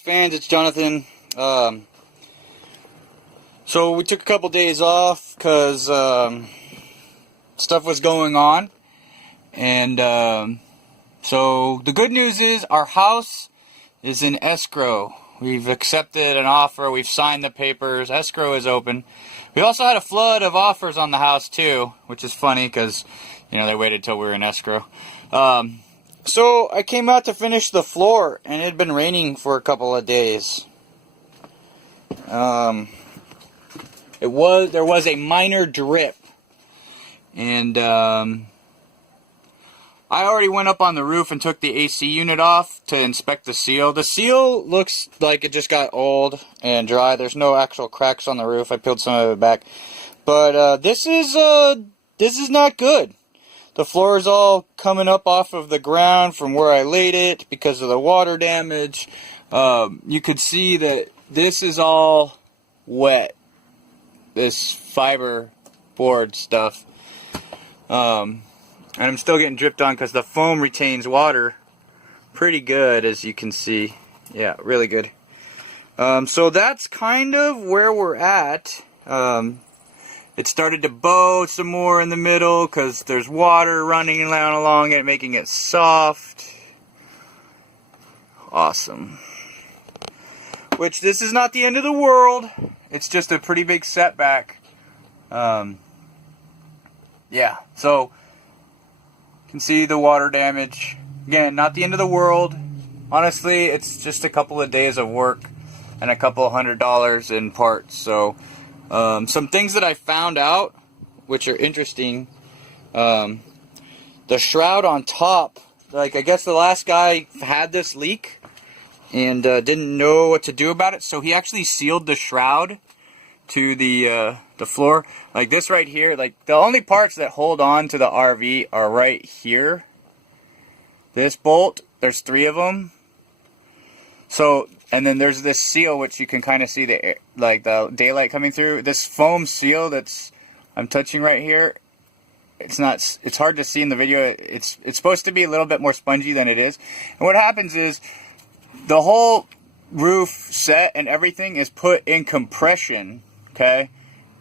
Fans, it's Jonathan. So we took a couple days off because stuff was going on, and so the good news is our house is in escrow. We've accepted an offer, we've signed the papers, escrow is open. We also had a flood of offers on the house too, which is funny because, you know, they waited till we were in escrow. So I came out to finish the floor, and it had been raining for a couple of days. There was a minor drip, and I already went up on the roof and took the AC unit off to inspect the seal. The seal looks like it just got old and dry. There's no actual cracks on the roof. I peeled some of it back, but this is not good. The floor is all coming up off of the ground from where I laid it because of the water damage. You could see that this is all wet, this fiber board stuff. And I'm still getting dripped on because the foam retains water pretty good, as you can see. Yeah, really good. So that's kind of where we're at. It started to bow some more in the middle because there's water running down along it, making it soft. Awesome. Which, this is not the end of the world. It's just a pretty big setback. Yeah, so you can see the water damage. Again, not the end of the world. Honestly, it's just a couple of days of work and a couple $100 in parts. So some things that I found out, which are interesting. The shroud on top, like, I guess the last guy had this leak and didn't know what to do about it, so he actually sealed the shroud to the floor. Like this right here, like the only parts that hold on to the RV are right here. This bolt, there's 3 of them. So, and then there's this seal, which you can kind of see the daylight coming through. This foam seal that's I'm touching right here, it's hard to see in the video. It's supposed to be a little bit more spongy than it is. And what happens is the whole roof set and everything is put in compression, okay?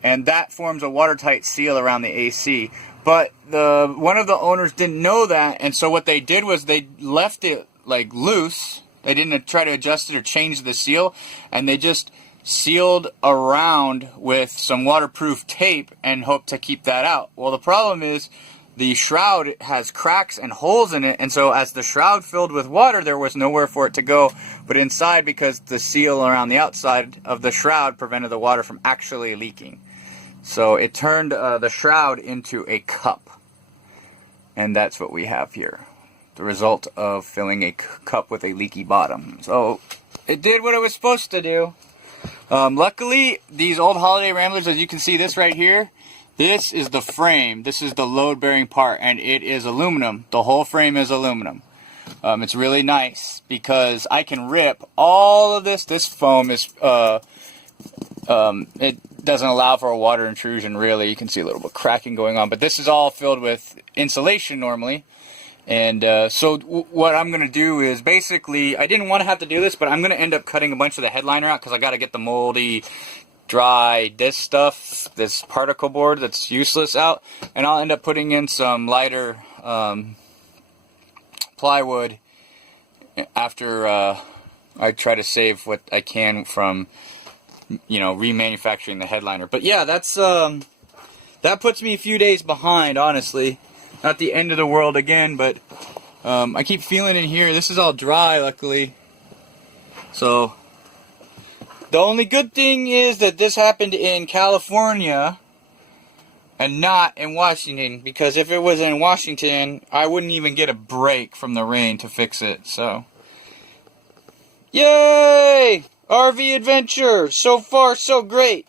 And that forms a watertight seal around the AC. But one of the owners didn't know that, and so what they did was they left it like loose. They didn't try to adjust it or change the seal, and they just sealed around with some waterproof tape and hoped to keep that out. Well, the problem is the shroud has cracks and holes in it, and so as the shroud filled with water, there was nowhere for it to go but inside, because the seal around the outside of the shroud prevented the water from actually leaking. So it turned the shroud into a cup, and that's what we have here. The result of filling a cup with a leaky bottom. So it did what it was supposed to do. Luckily, these old Holiday Ramblers, as you can see, this right here, this is the frame. This is the load-bearing part, and it is aluminum. The whole frame is aluminum. It's really nice because I can rip all of this. This foam is it doesn't allow for a water intrusion, really. You can see a little bit of cracking going on, but this is all filled with insulation normally. And so what I'm going to do is, basically, I didn't want to have to do this, but I'm going to end up cutting a bunch of the headliner out because I got to get the moldy, dry, this particle board that's useless out. And I'll end up putting in some lighter plywood after I try to save what I can from, you know, remanufacturing the headliner. But yeah, that's that puts me a few days behind, honestly. Not the end of the world again, but I keep feeling in here. This is all dry, luckily. So the only good thing is that this happened in California and not in Washington, because if it was in Washington, I wouldn't even get a break from the rain to fix it. So yay! RV adventure! So far, so great.